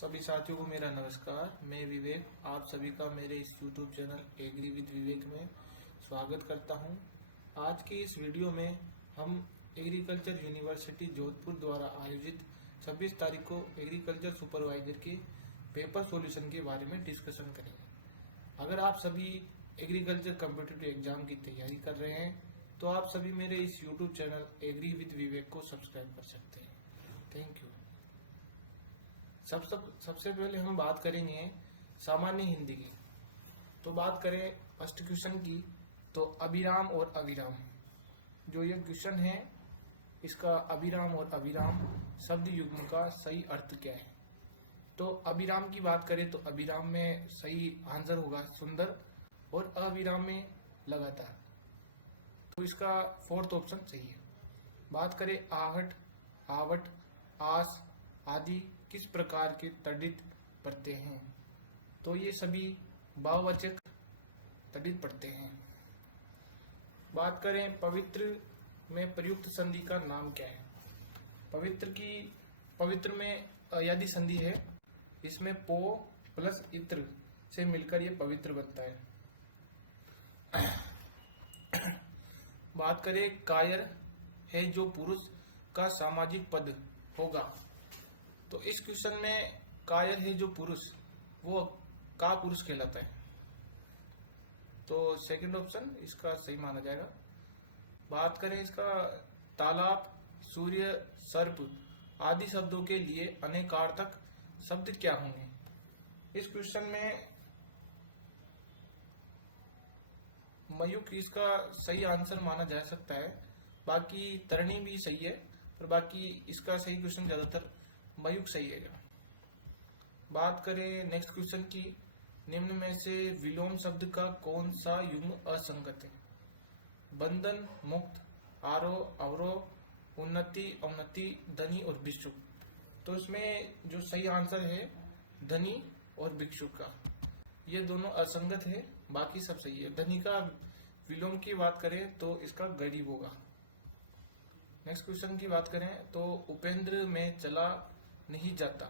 सभी साथियों को मेरा नमस्कार। मैं विवेक आप सभी का मेरे इस YouTube चैनल एग्री विद विवेक में स्वागत करता हूं। आज की इस वीडियो में हम एग्रीकल्चर यूनिवर्सिटी जोधपुर द्वारा आयोजित 26 तारीख को एग्रीकल्चर सुपरवाइजर के पेपर सॉल्यूशन के बारे में डिस्कशन करेंगे। अगर आप सभी एग्रीकल्चर कॉम्पिटिटिव एग्जाम की तैयारी कर रहे हैं तो आप सभी मेरे इस YouTube चैनल एग्री विद विवेक को सब्सक्राइब कर सकते हैं। Thank you. सबसे पहले हम बात करेंगे सामान्य हिंदी की। तो बात करें फर्स्ट क्वेश्चन की, तो अभिराम और अविराम, जो ये क्वेश्चन है इसका अभिराम और अविराम शब्द युग्म का सही अर्थ क्या है। तो अभिराम की बात करें तो अभिराम में सही आंसर होगा सुंदर और अविराम में लगातार, तो इसका फोर्थ ऑप्शन सही है। बात करें आहट, आवट, आस आदि किस प्रकार के तड़ित पड़ते हैं, तो ये सभी भाववाचक तड़ित पड़ते हैं। बात करें पवित्र में प्रयुक्त संधि का नाम क्या है। पवित्र में अयादि संधि है, इसमें पो प्लस इत्र से मिलकर ये पवित्र बनता है। बात करें कायर है जो पुरुष का सामाजिक पद होगा, तो इस क्वेश्चन में कायर है जो पुरुष वो का पुरुष कहलाता है, तो सेकंड ऑप्शन इसका सही माना जाएगा। बात करें इसका तालाब, सूर्य, सर्प आदि शब्दों के लिए अनेकार्थक शब्द क्या होंगे। इस क्वेश्चन में मयूख इसका सही आंसर माना जा सकता है, बाकी तरणी भी सही है, पर बाकी इसका सही क्वेश्चन ज्यादातर मयूख सही है। बात करें नेक्स्ट क्वेश्चन की, निम्न में से विलोम शब्द का कौन सा युग्म असंगत है। बंधन, मुक्त, आरोह, अवरोह, उन्नति, अवनति, धनी और भिक्षुक, तो इसमें जो सही आंसर है धनी और भिक्षुक का, ये दोनों असंगत है, बाकी सब सही है। धनी का विलोम की बात करें तो इसका गरीब होगा। नेक्स्ट क्वेश्चन की बात करें तो उपेंद्र में चला नहीं जाता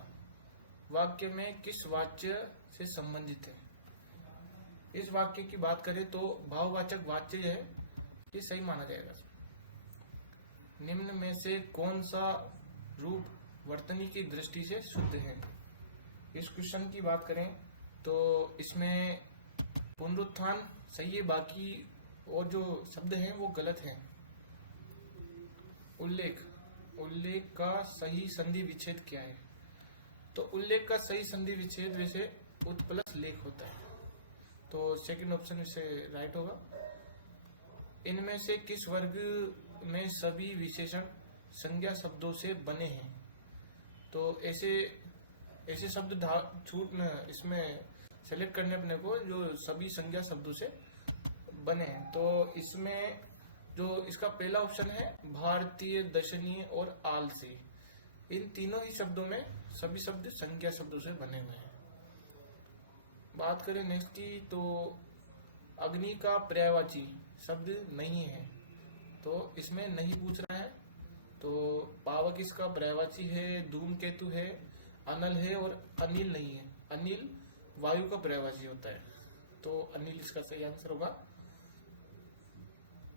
वाक्य में किस वाच्य से संबंधित है। इस वाक्य की बात करें तो भाववाचक वाच्य है, ये सही माना जाएगा। निम्न में से कौन सा रूप वर्तनी की दृष्टि से शुद्ध है। इस क्वेश्चन की बात करें तो इसमें पुनरुत्थान सही है, बाकी और जो शब्द हैं वो गलत हैं। उल्लेख का सही संधि विच्छेद क्या है, तो उल्लेख का सही संधि विच्छेद वैसे उत प्लस लेख होता है, तो सेकंड ऑप्शन इससे राइट होगा। इनमें से किस वर्ग में सभी विशेषण संज्ञा शब्दों से बने हैं, तो ऐसे शब्द छूट इसमें सेलेक्ट करने अपने को जो सभी संज्ञा शब्दों से बने हैं, तो इसमें जो इसका पहला ऑप्शन है भारतीय, दर्शनीय और आलसी, इन तीनों ही शब्दों में सभी शब्द संज्ञा शब्दों से बने हुए हैं। बात करें नेक्स्ट की, तो अग्नि का पर्यायवाची शब्द नहीं है, तो इसमें नहीं पूछ रहा है, तो पावक इसका पर्यायवाची है, धूमकेतु है, अनल है और अनिल नहीं है। अनिल वायु का पर्यायवाची होता है, तो अनिल इसका सही आंसर होगा।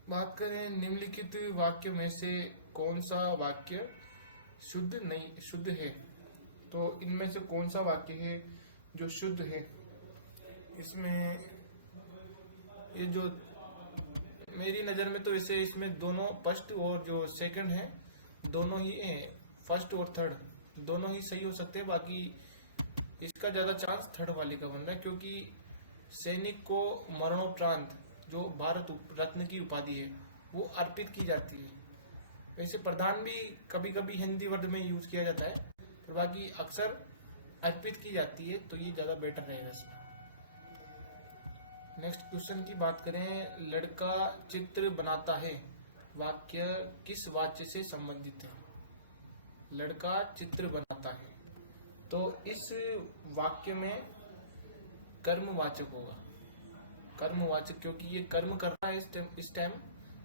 बात करें निम्नलिखित वाक्य में से कौन सा वाक्य शुद्ध है, तो इनमें से कौन सा वाक्य है जो शुद्ध है। इसमें ये जो मेरी नजर में तो इसे इसमें दोनों फर्स्ट और जो सेकंड है दोनों ही फर्स्ट और थर्ड दोनों ही सही हो सकते हैं, बाकी इसका ज्यादा चांस थर्ड वाले का बन रहा है, क्योंकि सैनिक को मरणोपरांत जो भारत रत्न की उपाधि है वो अर्पित की जाती है। वैसे प्रदान भी कभी कभी हिंदी वर्ड में यूज किया जाता है, पर बाकी अक्सर अर्पित की जाती है, तो ये ज्यादा बेटर रहेगा इसमें। नेक्स्ट क्वेश्चन की बात करें, लड़का चित्र बनाता है वाक्य किस वाच्य से संबंधित है। लड़का चित्र बनाता है, तो इस वाक्य में कर्मवाचक होगा, कर्मवाचक, क्योंकि ये कर्म कर रहा है इस टाइम,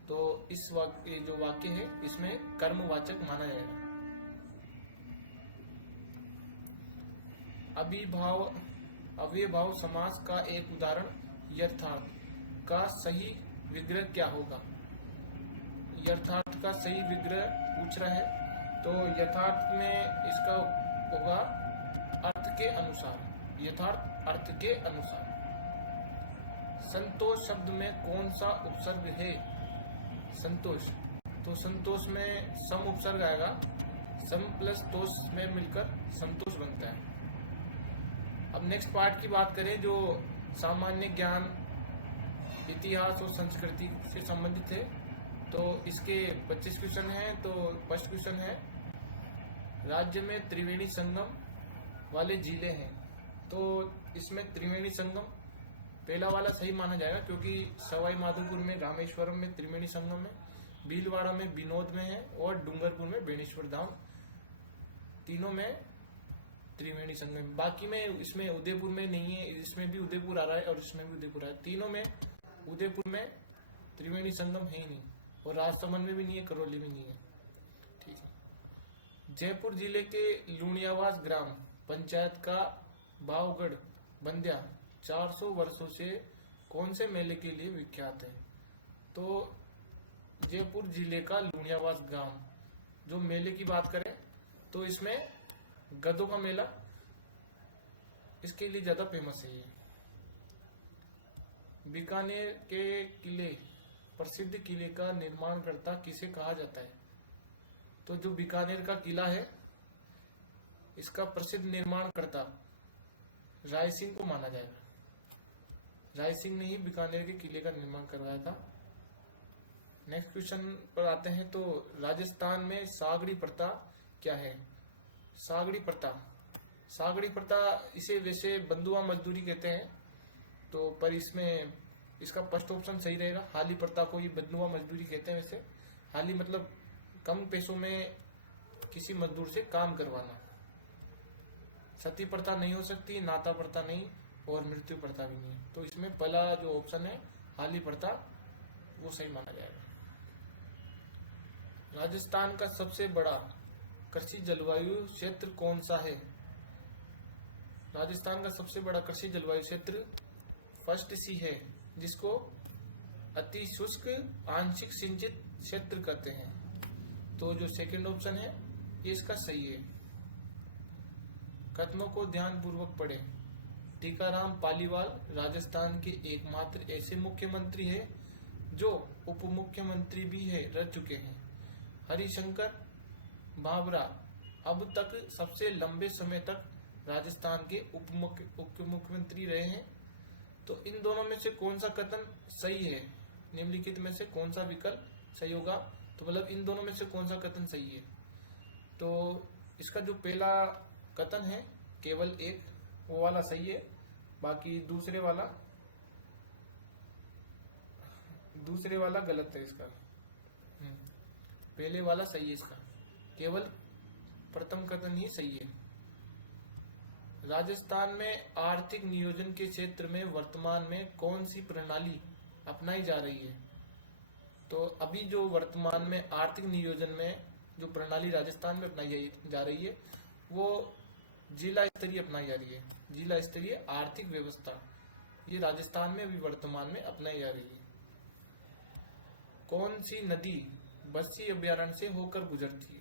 तो इस वाक्य जो वाक्य है इसमें कर्मवाचक माना जाएगा। अभिभाव अव्ययभाव समास का एक उदाहरण यथार्थ का सही विग्रह क्या होगा। यथार्थ का सही विग्रह पूछ रहा है, तो यथार्थ में इसका होगा अर्थ के अनुसार। यथार्थ अर्थ के अनुसार। संतोष शब्द में कौन सा उपसर्ग है। संतोष, तो संतोष में सम उपसर्ग आएगा। सम प्लस तोष में मिलकर संतोष बनता है। अब नेक्स्ट पार्ट की बात करें जो सामान्य ज्ञान, इतिहास और संस्कृति से संबंधित है, तो इसके 25 क्वेश्चन हैं। तो फर्स्ट क्वेश्चन है, राज्य में त्रिवेणी संगम वाले जिले हैं, तो इसमें त्रिवेणी संगम पहला वाला सही माना जाएगा, क्योंकि सवाई माधोपुर में रामेश्वरम में त्रिवेणी संगम है, भीलवाड़ा में विनोद में है और डूंगरपुर में बेणेश्वर धाम, तीनों में त्रिवेणी संगम। बाकी में इसमें उदयपुर में नहीं है, इसमें भी उदयपुर आ रहा है और इसमें भी उदयपुर आ रहा है। तीनों में उदयपुर में त्रिवेणी संगम है ही नहीं, और राजसमंद में भी नहीं है, करौली में नहीं है। ठीक है। जयपुर जिले के लुणियावास ग्राम पंचायत का भावगढ़ बंध्या 400 वर्षों से कौन से मेले के लिए विख्यात है। तो जयपुर जिले का लुणियावास ग्राम जो मेले की बात करें तो इसमें गधों का मेला इसके लिए ज्यादा फेमस है। ये बीकानेर के किले, प्रसिद्ध किले का निर्माणकर्ता किसे कहा जाता है। तो जो बीकानेर का किला है इसका प्रसिद्ध निर्माणकर्ता राय सिंह को माना जाएगा। राय सिंह ने ही बीकानेर के किले का निर्माण करवाया था। नेक्स्ट क्वेश्चन पर आते हैं, तो राजस्थान में सागड़ी प्रथा क्या है। सागड़ी प्रथा, सागड़ी प्रथा इसे वैसे बंधुआ मजदूरी कहते हैं, तो पर इसमें इसका फर्स्ट ऑप्शन सही रहेगा। हाली प्रथा को ये बंधुआ मजदूरी कहते हैं। वैसे हाली मतलब कम पैसों में किसी मजदूर से काम करवाना। सती प्रथा नहीं हो सकती, नाता प्रथा नहीं, और मृत्यु प्रथा भी नहीं। तो इसमें पहला जो ऑप्शन है हाली प्रथा वो सही माना जाएगा। राजस्थान का सबसे बड़ा कृषि जलवायु क्षेत्र कौन सा है। राजस्थान का सबसे बड़ा कृषि जलवायु क्षेत्र फर्स्ट सी है, जिसको अति शुष्क आंशिक सिंचित क्षेत्र कहते हैं। तो जो सेकंड ऑप्शन है ये इसका सही है। कथनों को ध्यान पूर्वक पढ़ें। टीकाराम पालीवाल राजस्थान के एकमात्र ऐसे मुख्यमंत्री हैं जो उप मुख्यमंत्री भी रह चुके हैं। हरिशंकर बाबरा अब तक सबसे लंबे समय तक राजस्थान के उप मुख्यमंत्री रहे हैं। तो इन दोनों में से कौन सा कथन सही है, निम्नलिखित में से कौन सा विकल्प सही होगा। तो मतलब इन दोनों में से कौन सा कथन सही है। तो इसका जो पहला कथन है केवल एक वो वाला सही है, बाकी दूसरे वाला गलत है। इसका पहले वाला सही है, इसका केवल प्रथम कथन ही सही है। राजस्थान में आर्थिक नियोजन के क्षेत्र में वर्तमान में कौन सी प्रणाली अपनाई जा रही है। तो अभी जो वर्तमान में आर्थिक नियोजन में जो प्रणाली राजस्थान में अपनाई जा रही है वो जिला स्तरीय अपनाई जा रही है। जिला स्तरीय आर्थिक व्यवस्था ये राजस्थान में अभी वर्तमान में अपनाई जा रही है। कौन सी नदी बस्सी अभ्यारण्य से होकर गुजरती है।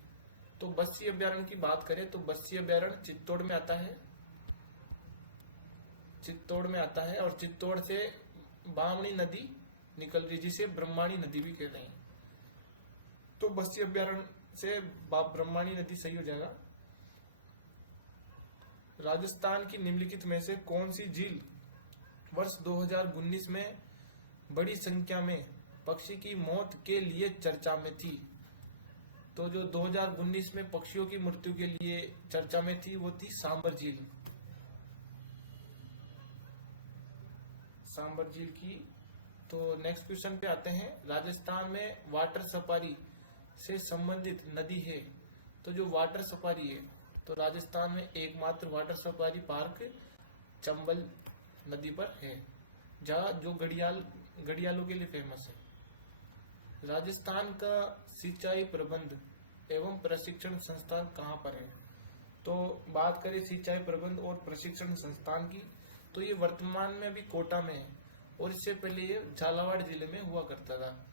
तो बस्सी अभ्यारण्य की बात करें तो बस्सी अभ्यारण्य चित्तौड़ में आता है। चित्तौड़ में आता है और चित्तौड़ से बामणी नदी निकल रही, जिसे ब्रह्माणी नदी भी कहते हैं। तो बस्सी अभ्यारण्य से ब्रह्माणी नदी सही हो जाएगा। राजस्थान की निम्नलिखित में से कौन सी झील वर्ष 2019 में बड़ी संख्या में पक्षी की मौत के लिए चर्चा में थी। तो जो 2019 में पक्षियों की मृत्यु के लिए चर्चा में थी वो थी सांबर झील। सांबर झील की। तो नेक्स्ट क्वेश्चन पे आते हैं। राजस्थान में वाटर सफारी से संबंधित नदी है। तो जो वाटर सफारी है तो राजस्थान में एकमात्र वाटर सफारी पार्क चंबल नदी पर है, जहाँ जो घड़ियालों के लिए फेमस है। राजस्थान का सिंचाई प्रबंध एवं प्रशिक्षण संस्थान कहाँ पर है। तो बात करें सिंचाई प्रबंध और प्रशिक्षण संस्थान की, तो ये वर्तमान में अभी कोटा में है और इससे पहले ये झालावाड़ जिले में हुआ करता था।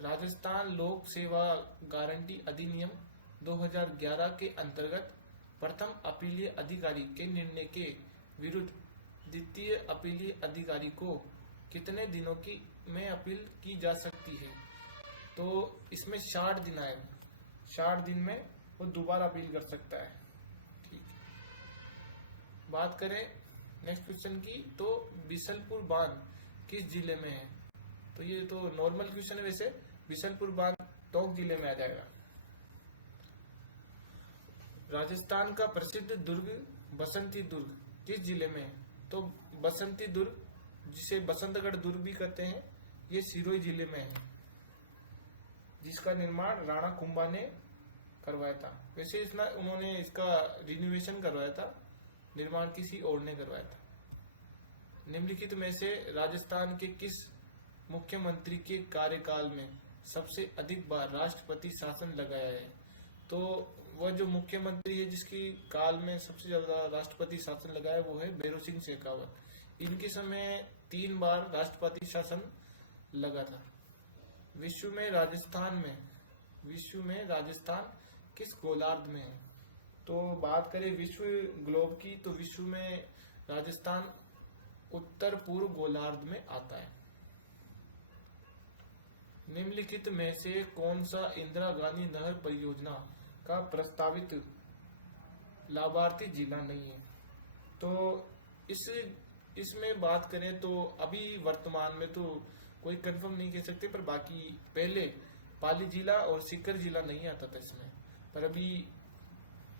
राजस्थान लोक सेवा गारंटी अधिनियम 2011 के अंतर्गत प्रथम अपीलीय अधिकारी के निर्णय के विरुद्ध द्वितीय अपीलीय अधिकारी को कितने दिनों की में अपील की जा सकती है? तो इसमें 60 दिन आएगा, 60 दिन में वो दोबारा अपील कर सकता है। ठीक, बात करें नेक्स्ट क्वेश्चन की, तो बिशनपुर बांध किस जिले में है? तो ये तो नॉर्मल क्वेश्चन है, वैसे बिशनपुर बांध टोंक जिले में आ जाएगा। राजस्थान का प्रसिद्ध दुर्ग बसंती दुर्ग किस जिले में है? तो बसंती दुर्ग, जिसे बसंतगढ़ दुर्ग भी कहते हैं, ये सिरोही जिले में है, जिसका निर्माण राणा कुंभा ने करवाया था। वैसे उन्होंने इसका रिनोवेशन करवाया था, निर्माण किसी और ने करवाया था। निम्नलिखित में से राजस्थान के किस मुख्यमंत्री के कार्यकाल में सबसे अधिक बार राष्ट्रपति शासन लगाया है? तो वह जो मुख्यमंत्री है जिसकी काल में सबसे ज्यादा राष्ट्रपति शासन लगाया वो है भैरों सिंह शेखावत। इनके समय 3 बार राष्ट्रपति शासन लगा था। विश्व में राजस्थान किस गोलार्ध में है? तो बात करें विश्व ग्लोब की, तो विश्व में राजस्थान उत्तर पूर्व गोलार्ध में आता है। निम्नलिखित में से कौन सा इंदिरा गांधी नहर परियोजना का प्रस्तावित लाभार्थी जिला नहीं है? तो इसमें बात करें तो अभी वर्तमान में तो कोई कंफर्म नहीं कह सकते, पर बाकी पहले पाली जिला और सीकर जिला नहीं आता था इसमें, पर अभी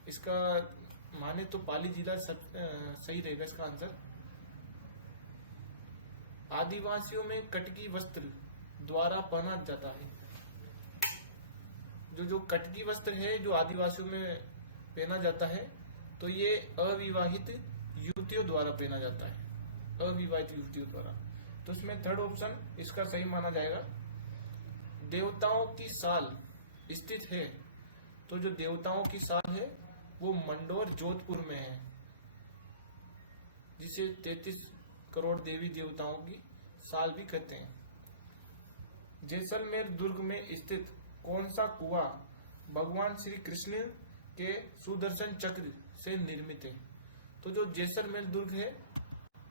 इसका माने तो पाली जिला सही रहेगा इसका आंसर। आदिवासियों में कटकी वस्त्र द्वारा पहना जाता है। जो कटकी वस्त्र है जो आदिवासियों में पहना जाता है, तो ये अविवाहित युवतियों द्वारा पहना जाता है, अविवाहित युवतियों द्वारा। तो इसमें थर्ड ऑप्शन इसका सही माना जाएगा। देवताओं की साल स्थित है, तो जो देवताओं की साल है वो मंडोर जोधपुर में है, जिसे 33 करोड़ देवी देवताओं की साल भी कहते हैं। जैसलमेर दुर्ग में स्थित कौन सा कुआं भगवान श्री कृष्ण के सुदर्शन चक्र से निर्मित है? तो जो जैसलमेर दुर्ग है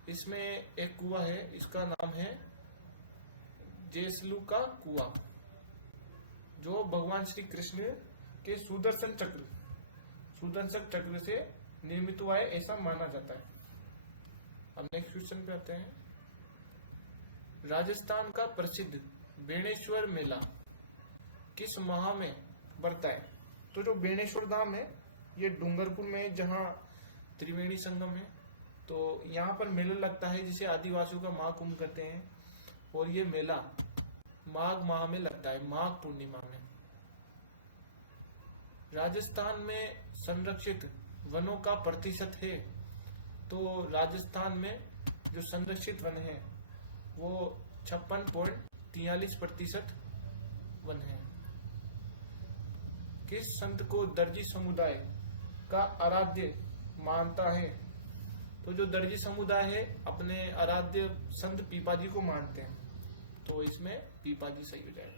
इसमें एक कुआं है, इसका नाम है जैसलू का कुआं, जो भगवान श्री कृष्ण के सुदर्शन चक्र से निर्मित हुआ है, ऐसा माना जाता है। अब नेक्स्ट क्वेश्चन पे आते हैं। राजस्थान का प्रसिद्ध बेणेश्वर मेला किस माह में बढ़ता है? तो जो बेणेश्वर धाम है ये डूंगरपुर में, जहाँ त्रिवेणी संगम है, तो यहाँ पर मेला लगता है जिसे आदिवासियों का महाकुंभ कहते हैं, और ये मेला माघ माह में लगता है, माघ पूर्णिमा में। राजस्थान में संरक्षित वनों का प्रतिशत है, तो राजस्थान में जो संरक्षित वन है वो 56.43% वन है। किस संत को दर्जी समुदाय का आराध्य मानता है? तो जो दर्जी समुदाय है अपने आराध्य संत पीपाजी को मानते हैं, तो इसमें पीपाजी सही हो जाएगा।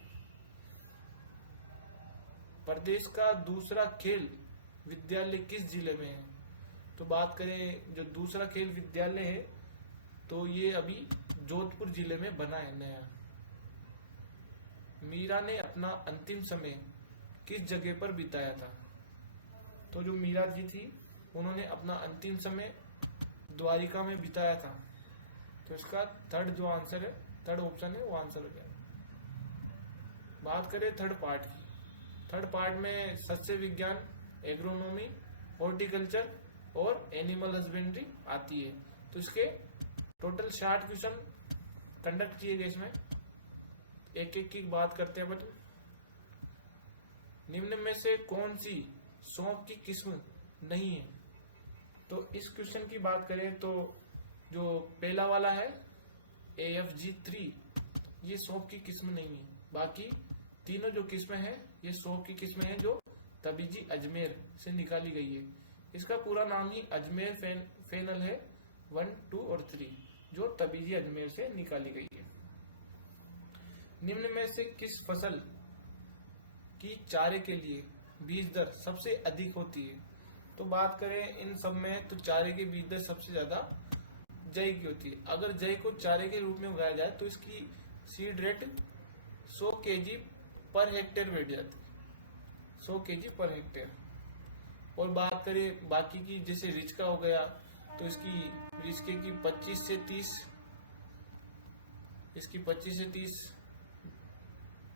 प्रदेश का दूसरा खेल विद्यालय किस जिले में है? तो बात करें जो दूसरा खेल विद्यालय है तो ये अभी जोधपुर जिले में बना है नया। मीरा ने अपना अंतिम समय किस जगह पर बिताया था? तो जो मीरा जी थी उन्होंने अपना अंतिम समय द्वारिका में बिताया था, तो इसका थर्ड ऑप्शन है वो आंसर हो जाएगा। बात करें थर्ड पार्ट की, थर्ड पार्ट में सस्य विज्ञान, एग्रोनॉमी, हॉर्टिकल्चर और एनिमल हस्बेंड्री आती है। तो इसके टोटल 60 क्वेश्चन कंडक्ट किए गए। इसमें एक एक की बात करते हैं अपन। निम्न में से कौन सी सौंफ की किस्म नहीं है? तो इस क्वेश्चन की बात करें तो जो पहला वाला है AFG3, ये सौंफ की किस्म नहीं है। बाकी तीनों जो किस्में हैं ये सौंफ की किस्में हैं जो तबीजी अजमेर से निकाली गई है। इसका पूरा नाम ही अजमेर फेनल है 1, 2 और 3, जो तबीजी अजमेर से निकाली गई है। निम्न में से किस फसल की चारे के लिए बीज दर सबसे अधिक होती है? तो बात करें इन सब में, तो चारे की बीज दर सबसे ज्यादा जई की होती है। अगर जई को चारे के रूप में उगाया जाए तो इसकी seed rate 100 kg per hectare बैठ जाती है, 100 kg पर हेक्टेयर। और बात करें बाकी की, जैसे रिचका हो गया, तो इसकी रिचके की 25 से 30, इसकी 25 से 30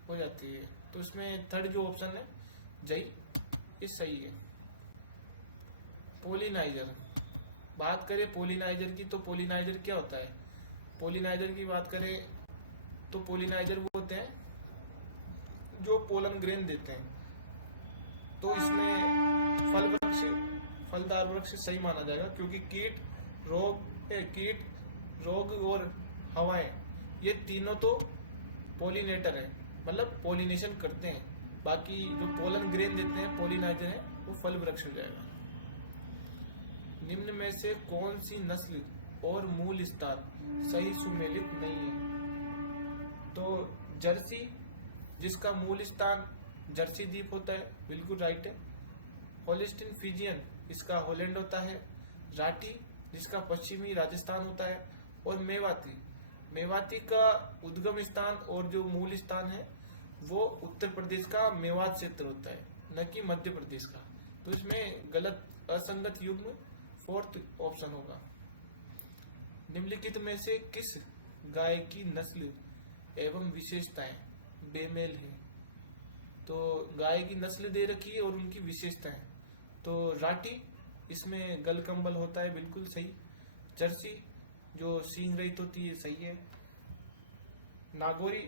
हो जाती है। तो इसमें थर्ड जो ऑप्शन है जई, ये सही है। पोलिनाइजर, बात करें पोलिनाइजर की, तो पोलिनाइजर क्या होता है? पोलिनाइजर की बात करें तो पोलिनाइजर वो होते हैं जो पोलन ग्रेन देते हैं। तो इसमें फलदार वृक्ष सही माना जाएगा, क्योंकि कीट, रोग और हवाएं, ये तीनों तो पोलिनेटर है, मतलब पोलिनेशन करते हैं। बाकी जो पोलन ग्रेन देते हैं, पोलिनाइजर है, वो फल वृक्ष हो जाएगा। निम्न में से कौन सी नस्ल और मूल स्थान सही सुमेलित नहीं है? तो जर्सी, जिसका मूल स्थान जर्सी द्वीप होता है, बिल्कुल राइट है। होलिस्टीन फ्रीजियन, इसका हॉलैंड होता है। राठी, जिसका पश्चिमी राजस्थान होता है। और मेवाती का उद्गम स्थान और जो मूल स्थान है वो उत्तर प्रदेश का मेवात क्षेत्र होता है, न कि मध्य प्रदेश का। तो इसमें गलत असंगत युग्म 4th ऑप्शन होगा। निम्नलिखित में से किस गाय की नस्ल एवं विशेषताएं बेमेल है? तो गाय की नस्ल दे रखी है और उनकी विशेषताएं, तो राठी, इसमें गलकंबल होता है, बिल्कुल सही। जर्सी जो सींग रहित होती है, सही है। नागौरी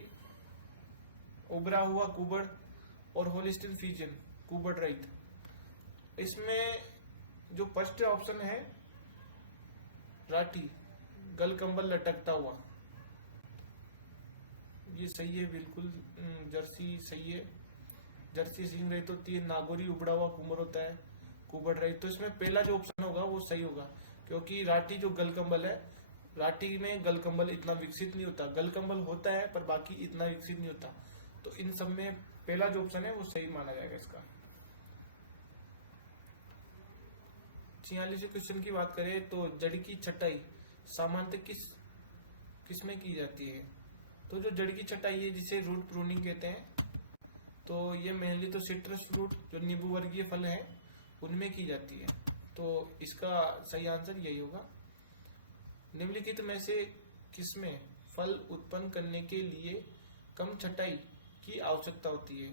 उभरा हुआ कुबड़, और होलिस्टीन फ्रीजियन कुबड़ रहित। इसमें जो फर्स्ट ऑप्शन है राठी, गलकंबल लटकता हुआ, ये सही है बिल्कुल। जर्सी सही है, जर्सी सींग रहित होती है। नागौरी उबड़ा हुआ कुबड़ होता है, कुबड़ रहित। तो इसमें पहला जो ऑप्शन होगा वो सही होगा, क्योंकि राठी जो गलकंबल है, राठी में गलकंबल इतना विकसित नहीं होता। गलकंबल होता है पर बाकी इतना विकसित नहीं होता। तो इन सब में पहला जो ऑप्शन है वो सही माना जाएगा इसका। 46वें क्वेश्चन की बात करें तो जड़ की छटाई सामान्यतः किस में की जाती है? तो जो जड़ की छटाई है, जिसे रूट प्रूनिंग कहते हैं, तो ये मेनली तो सिट्रस फ्रूट, जो नींबू वर्गीय फल है, उनमें की जाती है। तो इसका सही आंसर यही होगा। निम्नलिखित में से किसमें फल उत्पन्न करने के लिए कम छटाई की आवश्यकता होती है?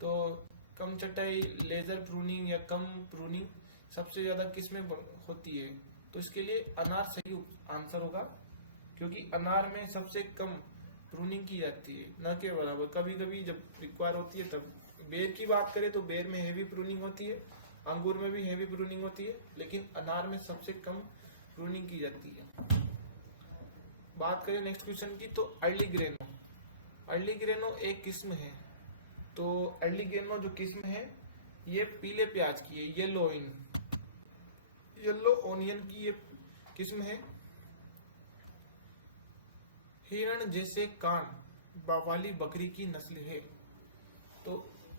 तो कम छटाई, लेजर प्रूनिंग या कम प्रूनिंग सबसे ज्यादा किसमें होती है? तो इसके लिए अनार सही आंसर होगा, क्योंकि अनार में सबसे कम प्रूनिंग की जाती है, न के बराबर। कभी कभी जब रिक्वायर होती है तब। बेर की बात करें तो बेर में हेवी प्रूनिंग होती है, अंगूर में भी हेवी प्रूनिंग होती है, लेकिन अनार में सबसे कम प्रूनिंग की जाती है। बात करें नेक्स्ट क्वेश्चन की, तो अर्ली ग्रेनो, अर्ली ग्रेनो एक किस्म है। तो अर्ली ग्रेनो जो किस्म है, ये पीले प्याज की है, येलो ओनियन की ये किस्म है। हिरण जैसे कान वाली बकरी की नस्ल है। तो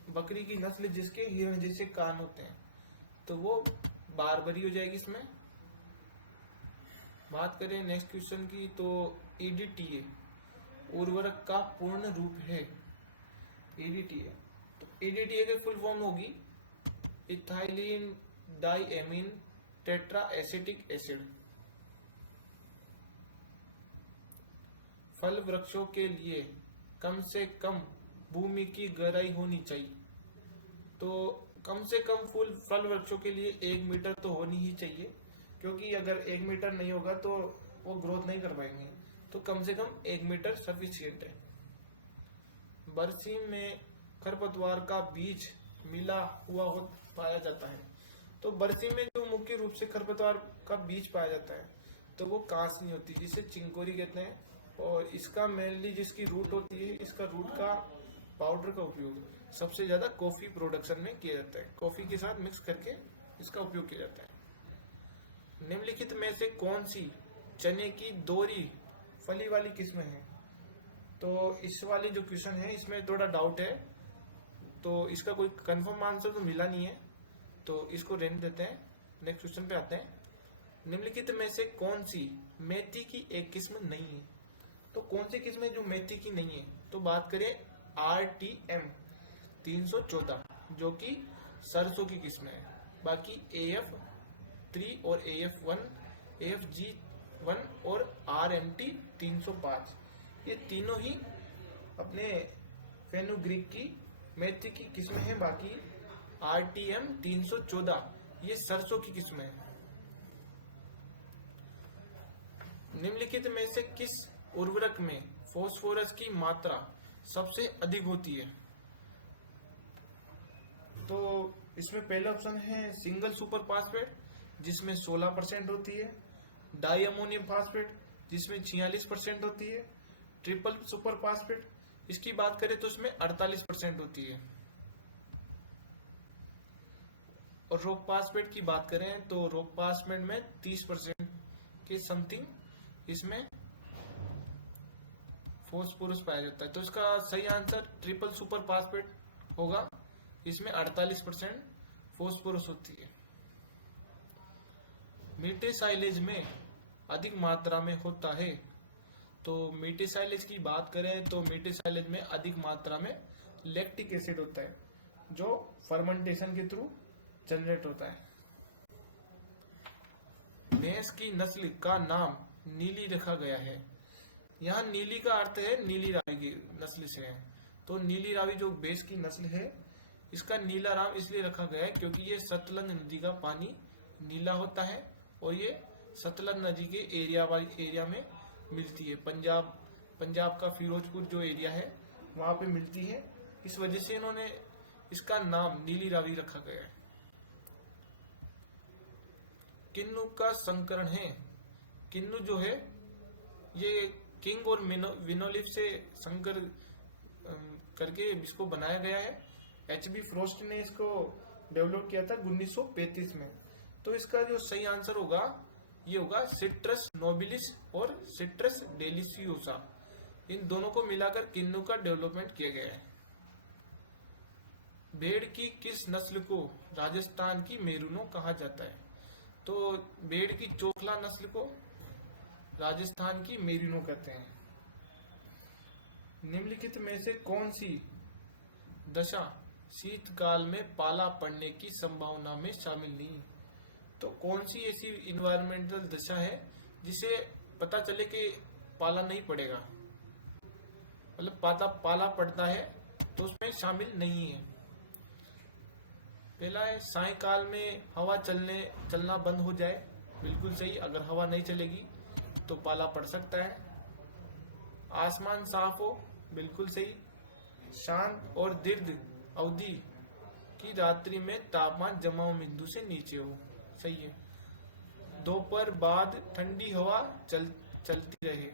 बकरी की नस्ल जिसके हिरण जैसे कान होते हैं, तो वो बारबरी हो जाएगी इसमें। बात करें नेक्स्ट क्वेश्चन की, तो EDTA उर्वरक का पूर्ण रूप है। EDTA, तो EDTA की फुल फॉर्म होगी ethylene diamine tetra acetic acid. फल वृक्षों के लिए कम से कम भूमि की गहराई होनी चाहिए। तो कम से कम फल वृक्षों के लिए 1 मीटर तो होनी ही चाहिए, क्योंकि अगर 1 मीटर नहीं होगा तो वो ग्रोथ नहीं कर पाएंगे। तो कम से कम 1 मीटर सफिशिएंट है। बरसीम में खरपतवार का बीज मिला हुआ पाया जाता है। तो बरसीम में जो मुख्य रूप से खरपतवार का बीज पाया जाता है, तो वो कांसनी होती है, जिसे चिंकोरी कहते हैं। और इसका मेनली जिसकी रूट होती है, इसका रूट का पाउडर का उपयोग सबसे ज्यादा कॉफी प्रोडक्शन में किया जाता है, कॉफी के साथ मिक्स करके इसका उपयोग किया जाता है। निम्नलिखित में से कौन सी चने की दोहरी फली वाली किस्म है? तो इस वाली जो क्वेश्चन है इसमें थोड़ा डाउट है, तो इसका कोई कंफर्म आंसर तो मिला नहीं है, तो इसको रहने देते हैं। नेक्स्ट क्वेश्चन पे आते हैं। निम्नलिखित में से कौन सी मेथी की एक किस्म नहीं है? तो कौन सी किस्म है जो मेथी की नहीं है? तो बात करें RTM 314 जो कि सरसों की किस्म है। बाकी AF3 और AF1, AFG1 और RMT 305 ये तीनों ही अपने फेनुग्रीक की मेथी की किस्म है। बाकी RTM 314 ये सरसों की किस्म है। निम्नलिखित में से किस उर्वरक में फास्फोरस की मात्रा सबसे अधिक होती है? तो इसमें पहला ऑप्शन है सिंगल सुपर फास्फेट जिसमें 16% होती है, डाई अमोनियम फास्फेट जिसमें 46% होती है, ट्रिपल सुपर फास्फेट इसकी बात करें तो इसमें 48% होती है, और रॉक फास्फेट की बात करें तो रॉक फास्फेट में 30% के समथिंग इसमें फास्फोरस पाया जाता है। तो इसका सही आंसर ट्रिपल सुपर फास्फेट होगा, इसमें 48% फास्फोरस होती है। मीठे साइलेज में अधिक मात्रा में होता है? तो मीठे साइलेज की बात करें तो मीठे साइलेज में अधिक मात्रा में लैक्टिक एसिड होता है जो फर्मेंटेशन के थ्रू जनरेट होता है। भैंस की नस्ल का नाम नीली रखा गया है। यहाँ नीली का अर्थ है नीली रावी की नस्ल से है, तो नीली रावी जो भैंस की नस्ल है इसका नीला नाम इसलिए रखा गया है क्योंकि ये सतलज नदी का पानी नीला होता है और ये सतलज नदी के एरिया में मिलती है। पंजाब का फिरोजपुर जो एरिया है वहां पे मिलती है, इस वजह से इन्होंने इसका नाम नीली रावी रखा गया है। किन्नू का संकरण है। किन्नू जो है ये किंग और विनोलिफ से संकर करके इसको बनाया गया है। HB फ्रोस्ट ने इसको डेवलप किया था 1935 में। तो इसका जो सही आंसर होगा ये होगा सिट्रस नोबिलिस और सिट्रस डेलिसियोसा, इन दोनों को मिलाकर किन्नू का डेवलपमेंट किया गया है। भेड़ की किस नस्ल को राजस्थान की मेरुनो कहा जाता है? तो भेड़ की चोखला नस्ल को राजस्थान की मेरिनो कहते हैं। निम्नलिखित में से कौन सी दशा शीतकाल में पाला पड़ने की संभावना में शामिल नहीं? तो कौन सी ऐसी इन्वायरमेंटल दशा है जिसे पता चले कि पाला नहीं पड़ेगा, मतलब पाला पड़ता है तो उसमें शामिल नहीं है? पहला है सायकाल में हवा चलना बंद हो जाए, बिल्कुल सही, अगर हवा नहीं चलेगी तो पाला पड़ सकता है। आसमान साफ हो, बिल्कुल सही। शांत और दीर्घ अवधि की रात्रि में तापमान जमाव बिंदु से नीचे हो, सही है। दोपहर बाद ठंडी हवा चलती रहे,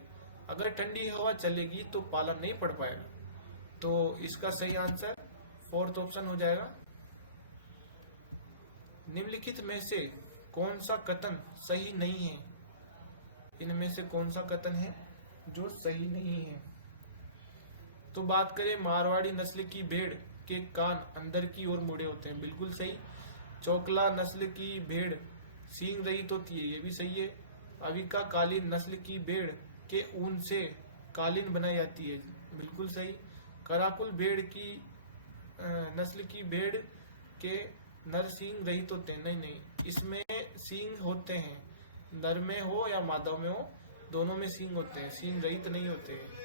अगर ठंडी हवा चलेगी तो पाला नहीं पड़ पाएगा, तो इसका सही आंसर फोर्थ ऑप्शन हो जाएगा। निम्नलिखित में से कौन सा कथन सही नहीं है? इनमें से कौन सा कथन है जो सही नहीं है? तो बात करें मारवाड़ी नस्ल की भेड़ के कान अंदर की ओर मुड़े होते हैं, बिल्कुल सही। चोकला नस्ल की भेड़ सींग रहित होती है, ये भी सही है। अविका कालीन नस्ल की भेड़ के ऊन से कालीन बनाई जाती है, बिल्कुल सही। कराकुल भेड़ की नस्ल की भेड़ के नर सींग रहित होते हैं, नहीं, इसमें सींग होते हैं, नर में हो या मादा में हो, दोनों में सींग होते हैं, सींग रहित नहीं होते हैं।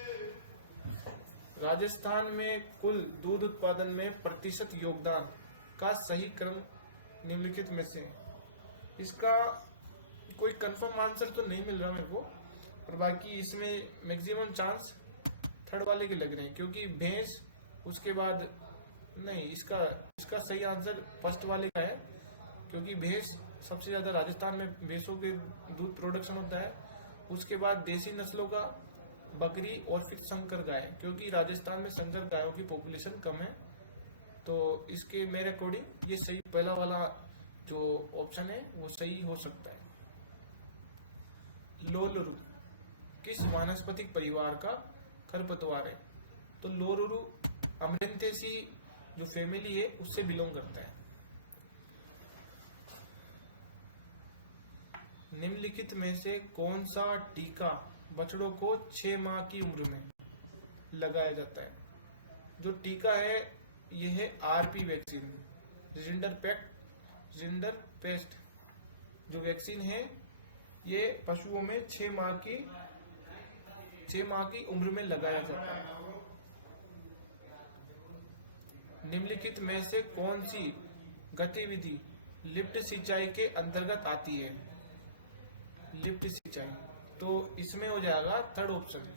राजस्थान में कुल दूध उत्पादन में प्रतिशत योगदान का सही क्रम निम्नलिखित में से? इसका कोई कंफर्म आंसर तो नहीं मिल रहा मेरे को, और बाकी इसमें मैक्सिमम चांस थर्ड वाले के लग रहे हैं, क्योंकि भैंस उसके बाद नहीं, इसका सही आंसर फर्स्ट वाले का है, क्योंकि भैंस सबसे ज्यादा राजस्थान में भैंसों के दूध प्रोडक्शन होता है, उसके बाद देसी नस्लों का बकरी और फिर संकर गाय, क्योंकि राजस्थान में संकर गायों की पॉपुलेशन कम है। तो इसके मेरे अकॉर्डिंग ये सही, पहला वाला जो ऑप्शन है वो सही हो सकता है। लोलुरु किस वानस्पतिक परिवार का खरपतवार है? तो लोलुरु अमरेंथेसी जो फैमिली है उससे बिलोंग करता है। निम्नलिखित में से कौन सा टीका बछड़ों को 6 माह की उम्र में लगाया जाता है? जो टीका है ये है आरपी वैक्सीन, रिंडर पेस्ट जो वैक्सीन है ये पशुओं में 6 माह की उम्र में लगाया जाता है। निम्नलिखित में से कौन सी गतिविधि लिफ्ट सिंचाई के अंतर्गत आती है? लिफ्ट सिंचाई, तो इसमें हो जाएगा थर्ड ऑप्शन,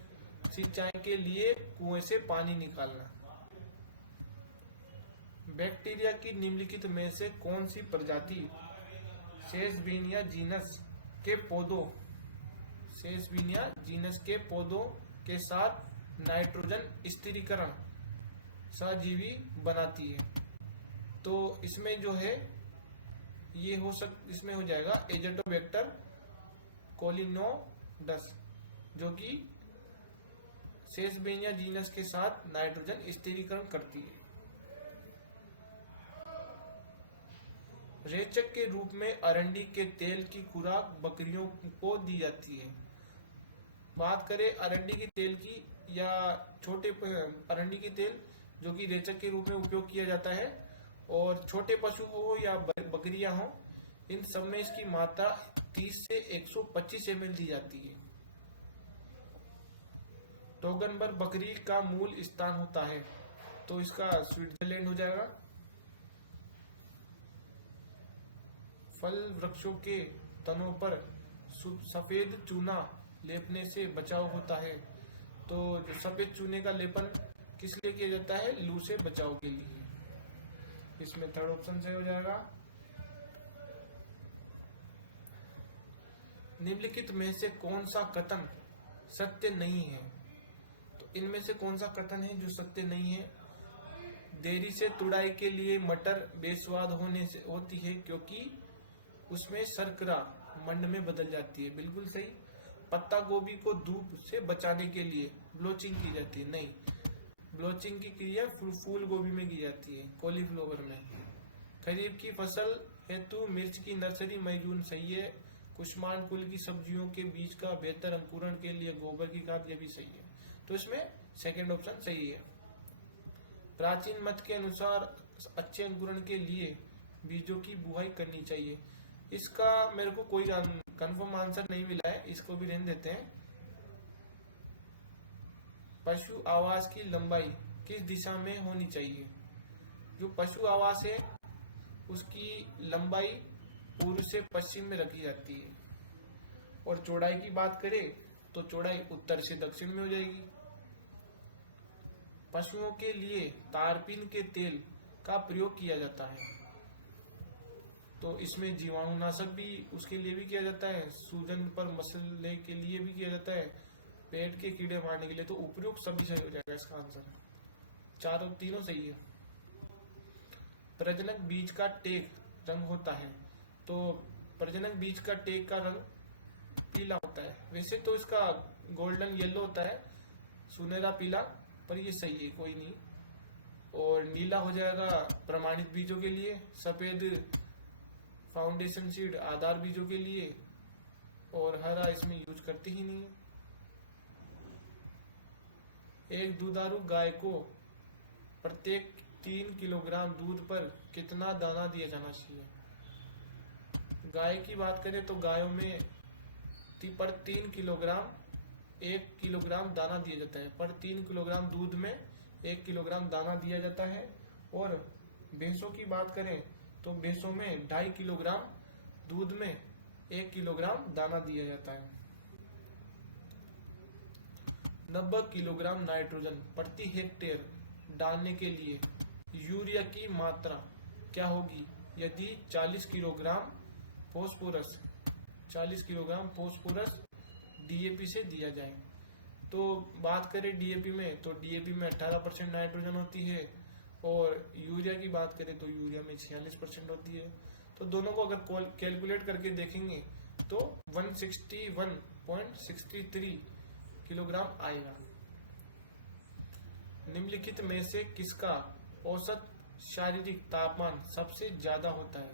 सिंचाई के लिए कुएं से पानी निकालना। बैक्टीरिया की निम्नलिखित में से कौन सी प्रजाति सेसबीनिया जीनस के पौधों के साथ नाइट्रोजन स्थिरीकरण सहजीवी बनाती है? तो इसमें जो है ये इसमें हो जाएगा एजेटोबैक्टर कोलिनोडस, जो कि सेसबेनिया जीनस के साथ नाइट्रोजन स्थिरीकरण करती है। रेचक के रूप में अरंडी के तेल की खुराक बकरियों को दी जाती है। बात करें अरंडी के तेल की या छोटे अरंडी के तेल जो कि रेचक के रूप में उपयोग किया जाता है, और छोटे पशु हो या बकरियां हो, इन सब में इसकी मात्रा 30 से 125 ml दी जाती है। टोगनबर्ग बकरी का मूल स्थान होता है, तो इसका स्विट्जरलैंड हो जाएगा। फल वृक्षों के तनों पर सफेद चूना लेपने से बचाव होता है, तो जो सफेद चूने का लेपन किस लिए किया जाता है? लू से बचाव के लिए। इसमें थर्ड ऑप्शन से हो जाएगा। निम्नलिखित में से कौन सा कथन सत्य नहीं है? तो इनमें से कौन सा कथन है जो सत्य नहीं है? देरी से तुड़ाई के लिए मटर बेस्वाद होती है क्योंकि उसमें शर्करा मंड में बदल जाती है। बिल्कुल सही। पत्ता गोभी को धूप से बचाने के लिए ब्लोचिंग की जाती है? नहीं, ब्लोचिंग की क्रिया फूल गोभी में की जाती है, कॉलीफ्लावर में। खरीफ की फसल हेतु मिर्च की नर्सरी मई जून सही है। कुष्मांड कुल की सब्जियों के बीज का बेहतर अंकुरण के लिए गोबर की खाद, ये भी सही है। तो इसमें सेकंड ऑप्शन सही है। प्राचीन मत के अनुसार अच्छे अंकुरण के लिए बीजों की बुआई करनी चाहिए। इसका मेरे को कोई कंफर्म आंसर नहीं मिला है, इसको भी रहने देते हैं। पशु आवास की लंबाई किस दिशा में होनी चाहिए? जो पशु आवास है उसकी लंबाई पूर्व से पश्चिम में रखी जाती है, और चौड़ाई की बात करें तो चौड़ाई उत्तर से दक्षिण में हो जाएगी। पशुओं के लिए तारपीन के तेल का प्रयोग किया जाता है, तो इसमें जीवाणुनाशक भी उसके लिए भी किया जाता है, सूजन पर मसले के लिए भी किया जाता है, पेट के कीड़े मारने के लिए। तो उपयुक्त सभी सही हो जाएगा इसका आंसर। तीनों सही है। प्रजनक बीज का टेक रंग होता है, तो प्रजनक बीज का टेक का रंग पीला होता है। वैसे तो इसका गोल्डन येलो होता है, सुनहरा पीला, पर ये सही है, कोई नहीं। और नीला हो जाएगा प्रमाणित बीजों के लिए, सफेद फाउंडेशन सीड आधार बीजों के लिए, और हरा इसमें यूज करते ही नहीं है। एक दुधारू गाय को प्रत्येक 3 किलोग्राम दूध पर कितना दाना दिया जाना चाहिए? गाय की बात करें तो गायों में पर 3 किलोग्राम 1 किलोग्राम दाना दिया जाता है। पर 3 किलोग्राम दूध में 1 किलोग्राम दाना दिया जाता है। और भैंसों की बात करें तो भैंसों में 2.5 किलोग्राम दूध में 1 किलोग्राम दाना दिया जाता है। 90 किलोग्राम नाइट्रोजन प्रति हेक्टेयर डालने के लिए यूरिया की मात्रा क्या होगी यदि 40 किलोग्राम फॉस्फोरस डीएपी से दिया जाए? तो बात करें डीएपी में, तो डीएपी में 18% नाइट्रोजन होती है और यूरिया की बात करें तो यूरिया में 46% होती है। तो दोनों को अगर कैलकुलेट करके देखेंगे तो 161.63 किलोग्राम आएगा। निम्नलिखित में से किसका औसत शारीरिक तापमान सबसे ज्यादा होता है?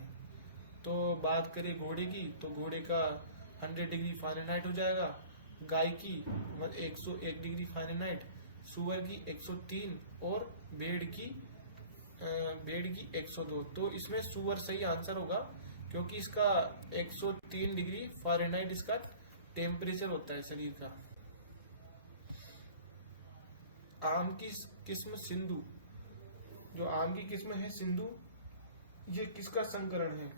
तो बात करें घोड़े की तो घोड़े का 100 डिग्री फ़ारेनहाइट हो जाएगा, गाय की 101 डिग्री फ़ारेनहाइट, सुअर की 103 और भेड़ की 102। तो इसमें सुअर सही आंसर होगा क्योंकि इसका 103 डिग्री फ़ारेनहाइट इसका टेम्परेचर होता है शरीर का। आम की किस्म सिंधु, जो आम की किस्म है सिंधु, ये किसका संकरण है?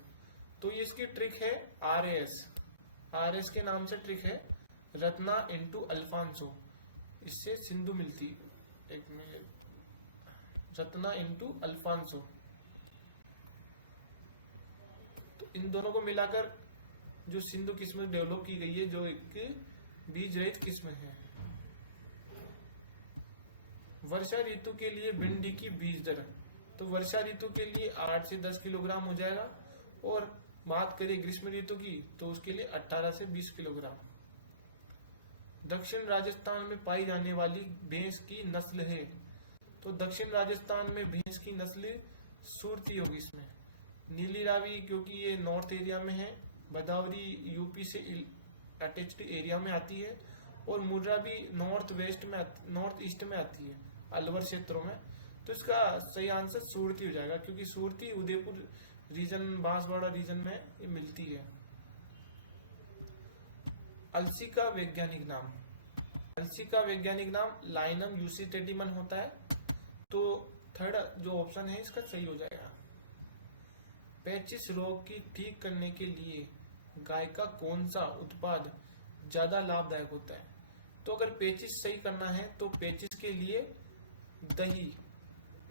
तो ये इसकी ट्रिक है आरएस के नाम से ट्रिक है, रत्ना इंटू अल्फांसो, इससे सिंधु मिलती है। एक मिनट, रत्ना इंटू अल्फांसो। तो इन दोनों को मिलाकर जो सिंधु किस्म डेवलप की गई है, जो एक बीज रहित किस्म है। वर्षा ऋतु के लिए भिंडी की बीज दर, तो वर्षा ऋतु के लिए 8 से 10 किलोग्राम हो जाएगा, और बात करें ग्रीष्म ऋतु की तो उसके लिए 18 से 20 किलोग्राम। दक्षिण राजस्थान में पाई जाने वाली भैंस की नस्ल है, तो दक्षिण राजस्थान में भैंस की नस्ल सुरती होगी इसमें। नीली रावी क्योंकि ये नॉर्थ एरिया में है, भदावरी यूपी से अटैच्ड एरिया में आती है, और मुर्रा भी नॉर्थ ईस्ट में आती है, अलवर क्षेत्रों में। तो इसका सही आंसर सुरती हो जाएगा क्योंकि सुरती उदयपुर रीजन, बांसवाड़ा रीजन में ये मिलती है। अलसी का वैज्ञानिक नाम, अलसी का वैज्ञानिक नाम लाइनम यूसिटेटिमन होता है। तो थर्ड जो ऑप्शन है इसका सही हो जाएगा। पेचिश रोग की ठीक करने के लिए गाय का कौन सा उत्पाद ज्यादा लाभदायक होता है? तो अगर पेचिश सही करना है तो पेचिश के लिए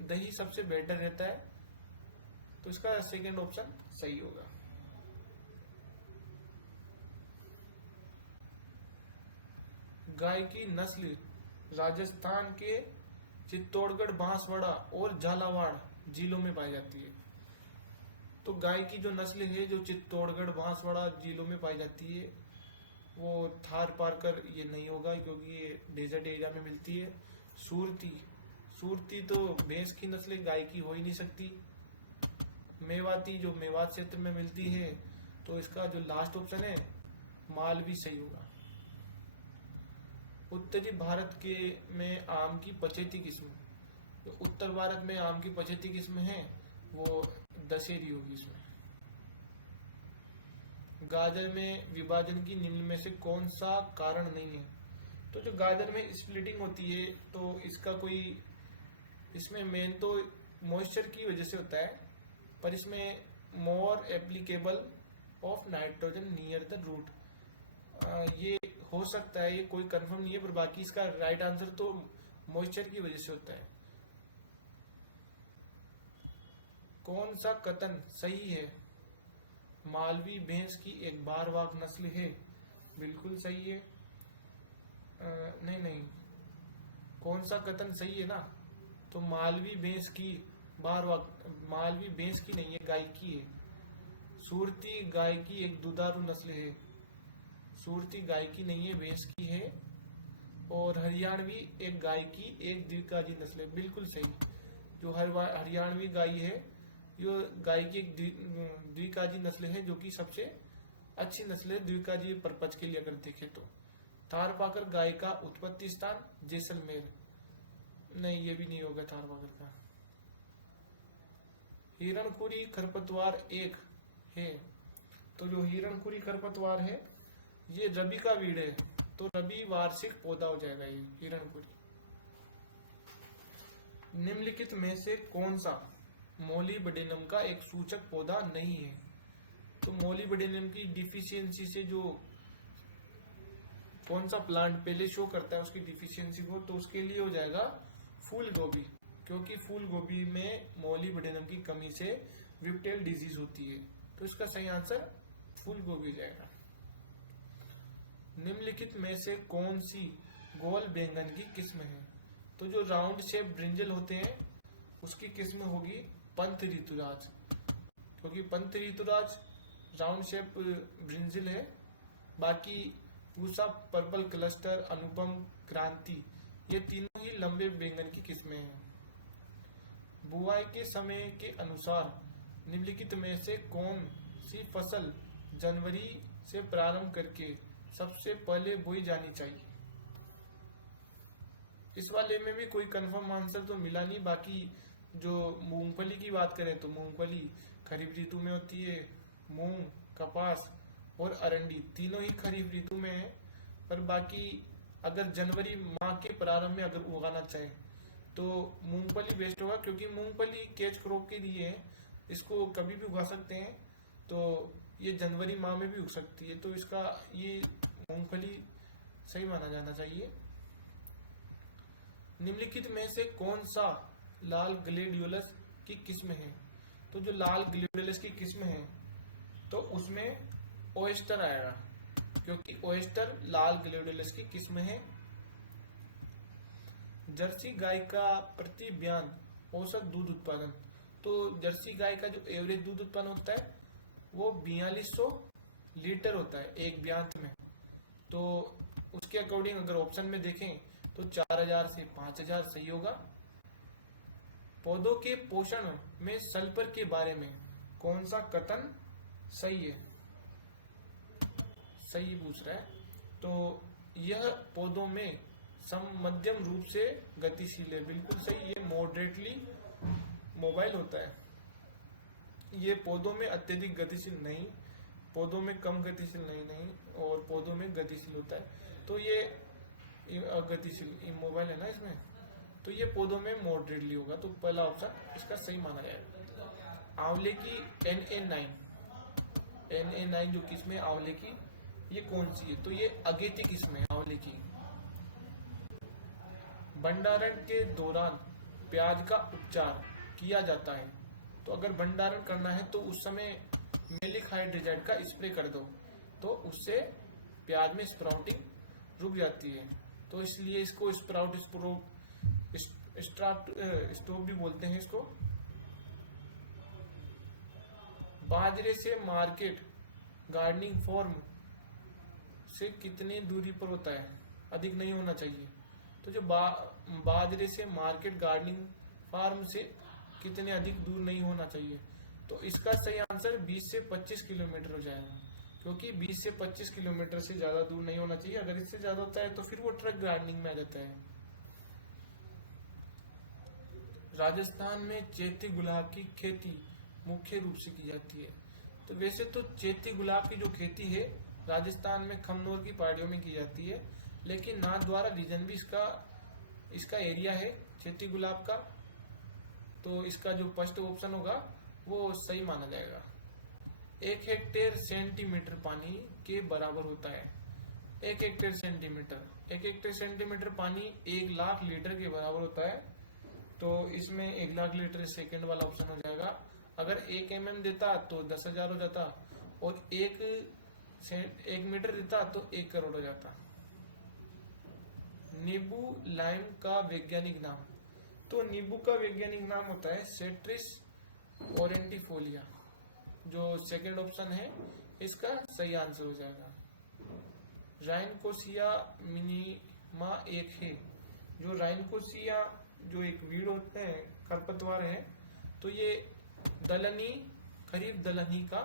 दही सबसे बेटर रहता है, तो इसका सेकंड ऑप्शन सही होगा। गाय की नस्ल राजस्थान के चित्तौड़गढ़, बांसवाड़ा और झालावाड़ जिलों में पाई जाती है। तो गाय की जो नस्ल है जो चित्तौड़गढ़, बांसवाड़ा जिलों में पाई जाती है, वो थार पारकर ये नहीं होगा क्योंकि ये डेजर्ट एरिया में मिलती है। सूरती तो भैंस की नस्ल गाय की हो ही नहीं सकती। मेवाती जो मेवात क्षेत्र में मिलती है, तो इसका जो लास्ट ऑप्शन है मालवी सही होगा। उत्तरी भारत के में आम की पछेती किस्म, जो उत्तर भारत में आम की पछेती किस्म है वो दशहरी होगी इसमें। गाजर में विभाजन की निम्न में से कौन सा कारण नहीं है? तो जो गाजर में स्प्लिटिंग होती है तो इसका कोई, इसमें मेन तो मॉइस्चर की वजह से होता है, पर इसमें more applicable of nitrogen near the root, ये हो सकता है, ये कोई कंफर्म नहीं है, पर बाकी इसका राइट आंसर तो मॉइस्चर की वजह से होता है। कौन सा कथन सही है? मालवी भैंस की एक बारवाक नस्ल है, बिल्कुल सही है। नहीं, कौन सा कथन सही है ना? तो मालवी भैंस की बारवाक, मालवी भैंस की नहीं है, गाय की है। सूरती गाय की एक दुधारू नस्ल है, सूरती गाय की नहीं है, भैंस की है। और हरियाणवी एक गाय की एक द्विकाजी नस्ल है, बिल्कुल सही। जो हरियाणवी गाय है, यो गाय की एक द्विकाजी नस्ल है, जो कि सबसे अच्छी नस्ल है द्विकाजी पर्पज के लिए अगर देखें तो। थारपाकर गाय का उत्पत्ति स्थान जैसलमेर, नहीं ये भी नहीं होगा थारपाकर का। हिरणखुरी खरपतवार एक है, तो जो हिरणखुरी खरपतवार है ये रबी का वीड है, तो रबी वार्षिक पौधा हो जाएगा ये हिरणखुरी। निम्नलिखित में से कौन सा मोलिब्डेनम का एक सूचक पौधा नहीं है? तो मोलिब्डेनम की डिफिशियंसी से जो कौन सा प्लांट पहले शो करता है उसकी डिफिशियंसी को, तो उसके लिए हो जाएगा फूल गोभी, क्योंकि फूल गोभी में मोलिब्डेनम की कमी से विप्टेल डिजीज होती है, तो इसका सही आंसर फूल गोभी हो जाएगा। निम्नलिखित में से कौन सी गोल बैंगन की किस्म है? तो जो राउंड शेप ब्रिंजल होते हैं उसकी किस्म होगी पंत ऋतुराज, क्योंकि पंत ऋतुराज राउंड शेप ब्रिंजिल है। बाकी पूसा, पर्पल क्लस्टर, अनुपम, क्रांति, ये तीनों ही लंबे बैंगन की किस्में हैं। बुआई के समय के अनुसार निम्नलिखित में से कौन सी फसल जनवरी से प्रारंभ करके सबसे पहले बोई जानी चाहिए? इस वाले में भी कोई कंफर्म आंसर तो मिला नहीं। बाकी जो मूंगफली की बात करें तो मूंगफली खरीफ ऋतु में होती है। मूंग, कपास और अरंडी तीनों ही खरीफ ऋतु में है। पर बाकी अगर जनवरी माह के प्रारंभ में अगर उगाना चाहे तो मूंगफली बेस्ट होगा, क्योंकि मूंगफली कैच क्रॉप के लिए है, इसको कभी भी उगा सकते हैं। तो ये जनवरी माह में भी उग सकती है, तो इसका ये मूंगफली सही माना जाना चाहिए। निम्नलिखित में से कौन सा लाल ग्लेडियोलस की किस्म है? तो जो लाल ग्लेडियोलस की किस्म है तो उसमें ओएस्टर आएगा, क्योंकि ओएस्टर लाल ग्लेडियोलस की किस्म है। जर्सी गाय का प्रति ब्यान औसत दूध उत्पादन, तो जर्सी गाय का जो एवरेज दूध उत्पादन होता है वो 4200 लीटर होता है एक ब्यांत में। तो उसके अकॉर्डिंग अगर ऑप्शन में देखें तो 4000 से 5000 सही होगा। पौधों के पोषण में सल्फर के बारे में कौन सा कथन सही है? सही पूछ रहा है। तो यह पौधों में मध्यम रूप से गतिशील है, बिल्कुल सही। ये मॉडरेटली मोबाइल होता है। ये पौधों में अत्यधिक गतिशील नहीं, पौधों में कम गतिशील नहीं, और पौधों में गतिशील होता है। तो ये गतिशील मोबाइल है ना इसमें, तो ये पौधों में मॉडरेटली होगा। तो पहला ऑप्शन इसका सही माना जाएगा। आंवले की Na9 जो किस्म है आंवले की, ये कौन सी है? तो ये अगेती किस्म है आंवले की। भंडारण के दौरान प्याज का उपचार किया जाता है, तो अगर भंडारण करना है तो उस समय मैलिक हाइड्रोजाइड का स्प्रे कर दो, तो उससे प्याज में स्प्राउटिंग रुक जाती है। तो इसलिए इसको स्टॉप भी बोलते हैं इसको। बाजरे से मार्केट गार्डनिंग फॉर्म से कितनी दूरी पर होता है? अधिक नहीं होना चाहिए। तो जो बाजरे से मार्केट गार्डनिंग फार्म से कितने अधिक दूर नहीं होना चाहिए? तो इसका सही आंसर 20 से 25 किलोमीटर हो जाएगा, क्योंकि 20 से 25 किलोमीटर से ज्यादा दूर नहीं होना चाहिए। अगर इससे ज्यादा होता है तो फिर वो ट्रक गार्डनिंग में आ जाता है। राजस्थान में चैती गुलाब की खेती मुख्य रूप से की जाती है। तो वैसे तो चैती गुलाब की जो खेती है राजस्थान में खमनोर की पहाड़ियों में की जाती है, लेकिन नाथद्वारा रीजन भी इसका एरिया है चैती गुलाब का। तो इसका जो फर्स्ट ऑप्शन होगा वो सही माना जाएगा। 1 हेक्टेयर सेंटीमीटर पानी के बराबर होता है। 1 हेक्टेयर सेंटीमीटर पानी 1 लाख लीटर के बराबर होता है। तो इसमें 1 लाख लीटर सेकंड वाला ऑप्शन हो जाएगा। अगर 1 mm देता तो 10,000 हो जाता, और 1 मीटर देता तो 1 करोड़ हो जाता। नींबू लाइम का वैज्ञानिक नाम, तो नींबू का वैज्ञानिक नाम होता है सेट्रिस ओरेंटिफोलिया। जो सेकंड ऑप्शन है इसका सही आंसर हो जाएगा। राइनकोसिया मिनिमा एक है। जो राइनकोसिया जो एक वीड होते हैं, खरपतवार है, तो ये खरीफ दलहनी का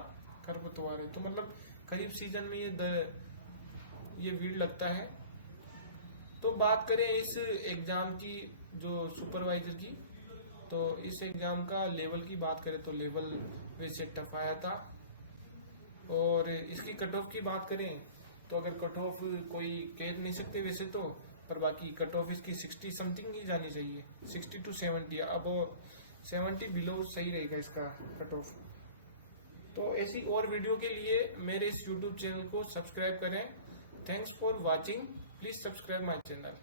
खरपतवार है। तो मतलब खरीफ सीजन में ये वीड लगता है। तो बात करें इस एग्जाम की जो सुपरवाइजर की, तो इस एग्जाम का लेवल की बात करें तो लेवल वैसे टफ आया था। और इसकी कट ऑफ की बात करें तो अगर कट ऑफ कोई कह नहीं सकते वैसे तो, पर बाकी कट ऑफ इसकी 60 समथिंग ही जानी चाहिए, 60 to 70। अब 70 बिलो सही रहेगा इसका कट ऑफ। तो ऐसी और वीडियो के लिए मेरे इस YouTube चैनल को सब्सक्राइब करें। Thanks for watching, please subscribe my channel.